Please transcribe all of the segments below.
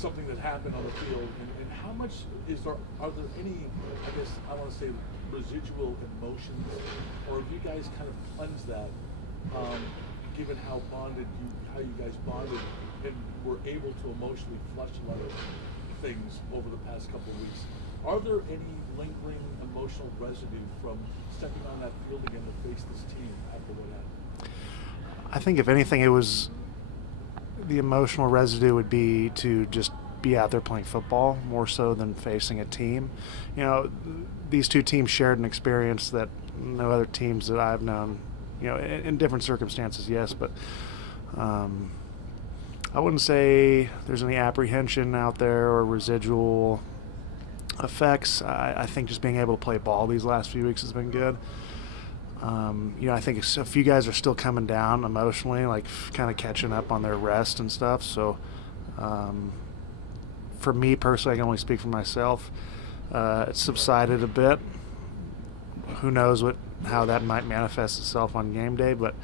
something that happened on the field, and how much are there any, I guess I want to say, residual emotions, or have you guys kind of cleansed that, given how you guys bonded and were able to emotionally flush a lot of things over the past couple of weeks? Are there any lingering emotional residue from stepping on that field again to face this team after what happened? I think if anything, it was the emotional residue would be to just be out there playing football more so than facing a team. You know, these two teams shared an experience that no other teams that I've known, you know, in different circumstances, yes, but I wouldn't say there's any apprehension out there or residual effects. I think just being able to play ball these last few weeks has been good. You know, I think a few guys are still coming down emotionally, like kind of catching up on their rest and stuff. So for me personally, I can only speak for myself. It's subsided a bit. Who knows how that might manifest itself on game day, but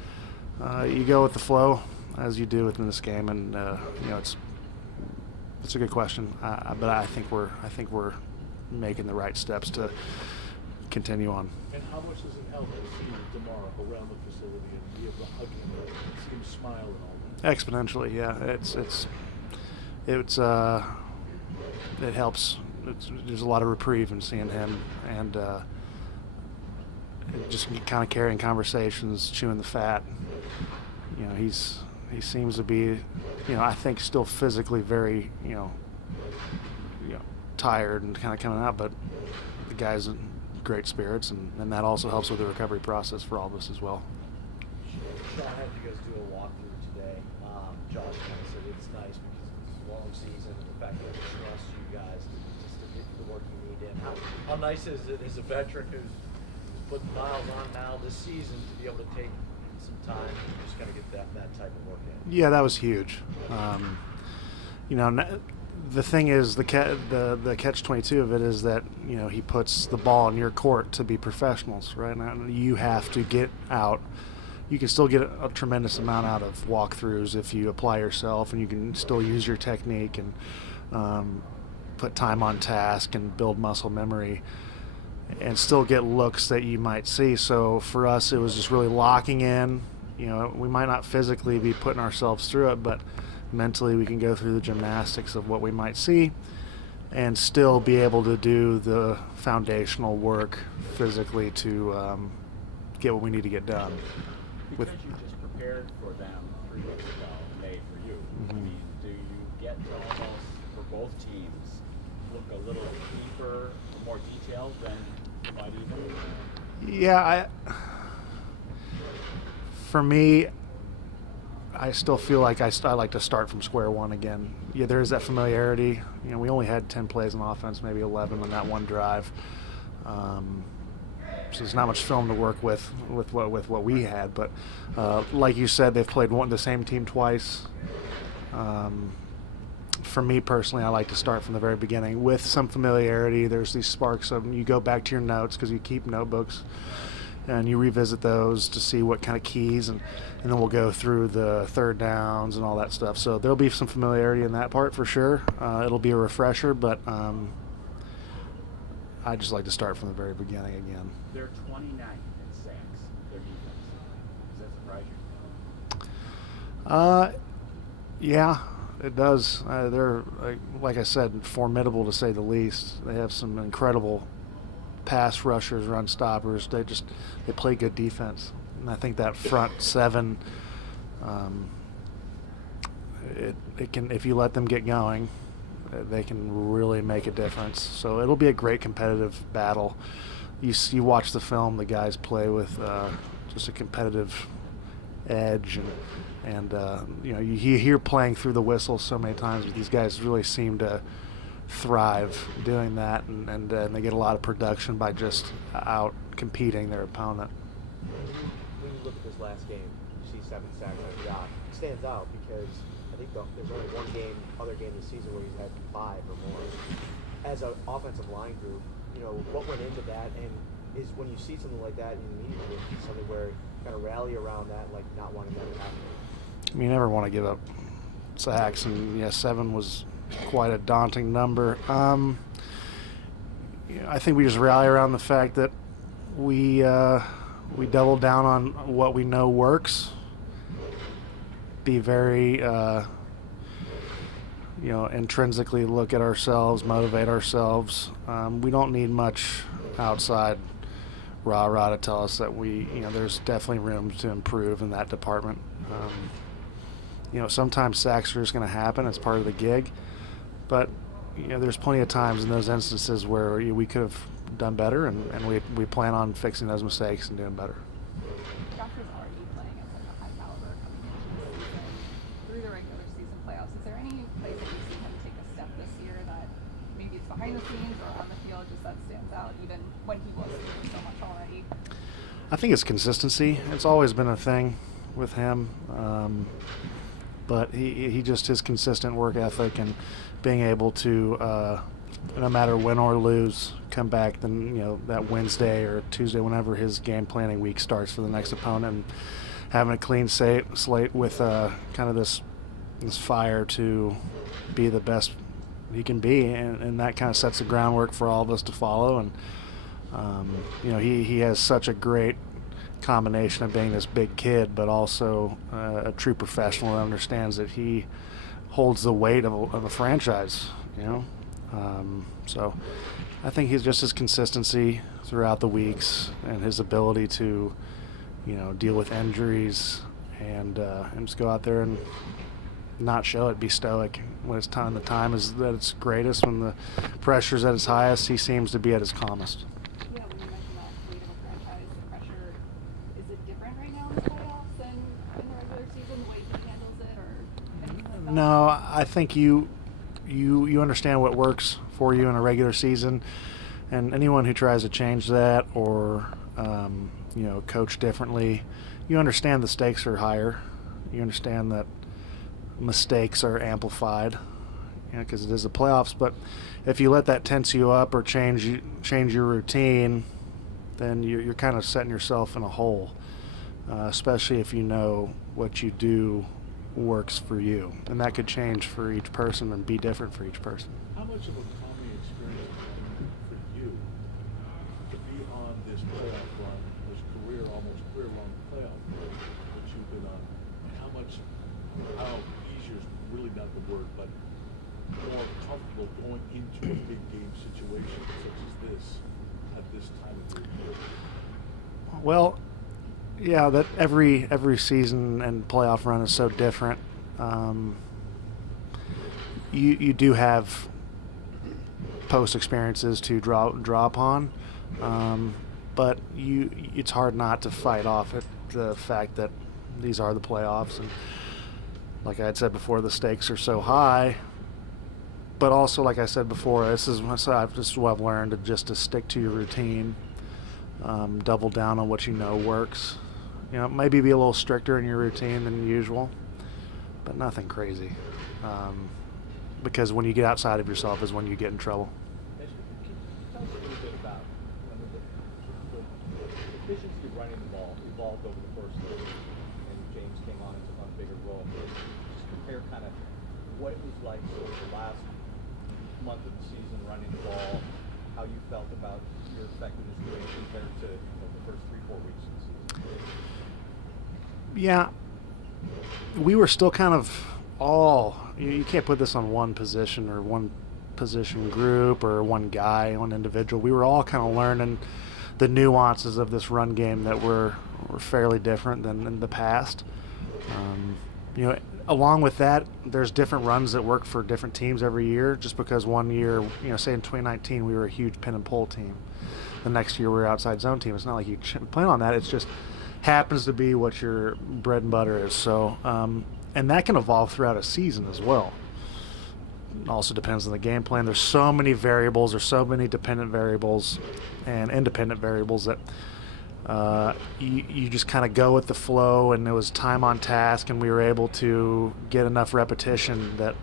you go with the flow as you do within this game, and you know, it's a good question. But I think we're making the right steps to continue on. And how much does it help to see tomorrow around the facility and be able to hug him and see him smile and all that? Exponentially, yeah. It helps. There's a lot of reprieve in seeing him, and just kind of carrying conversations, chewing the fat. You know, he seems to be, you know, I think still physically very, you know, tired and kind of coming out, but the guy's in great spirits, and that also helps with the recovery process for all of us as well. Sean, I had you guys do a walkthrough today. Josh kind of said it's nice because it's a long season, and the fact that he trusts you guys to get the work you need in. How nice is it as a veteran who's putting miles on now this season to be able to take some time and just kind of get that type of work in? Yeah, that was huge. You know, the thing is, the catch-22 of it is that, you know, he puts the ball in your court to be professionals, right? Now you have to get out. You can still get a tremendous amount out of walkthroughs if you apply yourself, and you can still use your technique and put time on task and build muscle memory and still get looks that you might see. So for us, it was just really locking in. You know, we might not physically be putting ourselves through it, but mentally we can go through the gymnastics of what we might see and still be able to do the foundational work physically to get what we need to get done. Because you just prepared for them 3 weeks ago, May for you. I mean, do you get to almost, for both teams, look a little deeper or more detailed than you might even? Yeah, for me, I still feel like I like to start from square one again. Yeah, there is that familiarity. You know, we only had 10 plays on offense, maybe 11 on that one drive. So there's not much film to work with what we had. But like you said, they've played the same team twice. For me personally, I like to start from the very beginning with some familiarity. There's these sparks of, you go back to your notes because you keep notebooks, and you revisit those to see what kind of keys, and then we'll go through the third downs and all that stuff. So there'll be some familiarity in that part for sure. It'll be a refresher, but I just like to start from the very beginning again. They're 29th in sacks, their defense. Does that surprise you? Yeah, it does. They're, like I said, formidable to say the least. They have some incredible pass rushers, run stoppers. They play good defense, and I think that front seven, it can, if you let them get going, they can really make a difference. So it'll be a great competitive battle. You watch the film, the guys play with just a competitive edge, and you know, you hear playing through the whistle so many times, but these guys really seem to thrive doing that, and they get a lot of production by just out competing their opponent. When you look at this last game, you see 7 sacks on Josh. It stands out because I think there's only one other game this season where he's had 5 or more. As an offensive line group, you know, what went into that, and is when you see something like that in the media, something where you kind of rally around that, like not wanting that to happen? I mean, you never want to give up sacks, and yeah, 7 was quite a daunting number. I think we just rally around the fact that we double down on what we know works. Be very intrinsically look at ourselves, motivate ourselves. We don't need much outside rah-rah to tell us that there's definitely room to improve in that department. Sometimes sacks are just going to happen. It's part of the gig. But, there's plenty of times in those instances where we could have done better, and we plan on fixing those mistakes and doing better. Josh is already playing at such a high caliber coming into the season, through the regular season playoffs. Is there any place that you see him take a step this year that maybe it's behind the scenes or on the field just that stands out, even when he was doing so much already? I think it's consistency. It's always been a thing with him. But he just his consistent work ethic and being able to, no matter win or lose, come back then that Wednesday or Tuesday, whenever his game planning week starts for the next opponent, and having a clean slate with kind of this fire to be the best he can be, and that kind of sets the groundwork for all of us to follow. And he has such a great combination of being this big kid, but also a true professional that understands that he holds the weight of a franchise. So I think he's just his consistency throughout the weeks and his ability to, deal with injuries and just go out there and not show it, be stoic when it's time. The time is at its greatest, when the pressure's at its highest. He seems to be at his calmest. Yeah, when you mentioned that weight of a franchise, the pressure, is it different right now in the playoffs than in the regular season, the way he handles it or anything like that? No, I think you understand what works for you in a regular season, and anyone who tries to change that or coach differently, you understand the stakes are higher. You understand that mistakes are amplified, because it is the playoffs. But if you let that tense you up or change your routine, then you're kind of setting yourself in a hole, especially if you know what you do works for you, and that could change for each person and be different for each person. How much of a calming experience for you to be on this playoff run, this almost career-long playoff run that you've been on, and how easier is really not the word, but more comfortable going into a big game situation such as this at this time of your year? Well, yeah, that every season and playoff run is so different. You do have post experiences to draw upon, but it's hard not to fight off the fact that these are the playoffs, and like I had said before, the stakes are so high. But also, like I said before, this is what I've learned, to stick to your routine, double down on what you know works. Maybe be a little stricter in your routine than usual, but nothing crazy. Because when you get outside of yourself is when you get in trouble. Mitch, can you tell us a little bit about when the efficiency of running the ball evolved over the first year, and James came on and took on a bigger role? Just compare kind of what it was like over the last month of the season running the ball, how you felt about your effectiveness doing it compared to the first 3-4 weeks of the season. Yeah, we were still kind of you can't put this on one position or one position group or one guy, one individual. We were all kind of learning the nuances of this run game that were fairly different than in the past. Along with that, there's different runs that work for different teams every year. Just because one year, say in 2019, we were a huge pin and pull team. The next year, we were outside zone team. It's not like you plan on that. It's just happens to be what your bread and butter is. So, and that can evolve throughout a season as well. It also depends on the game plan. There's so many variables. There's so many dependent variables and independent variables that you just kind of go with the flow, and it was time on task, and we were able to get enough repetition that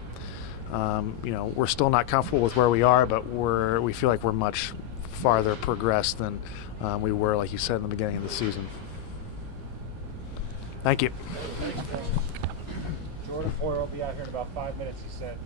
we're still not comfortable with where we are, but we feel like we're much farther progressed than we were, like you said, in the beginning of the season. Thank you. Jordan Foyer will be out here in about 5 minutes, he said.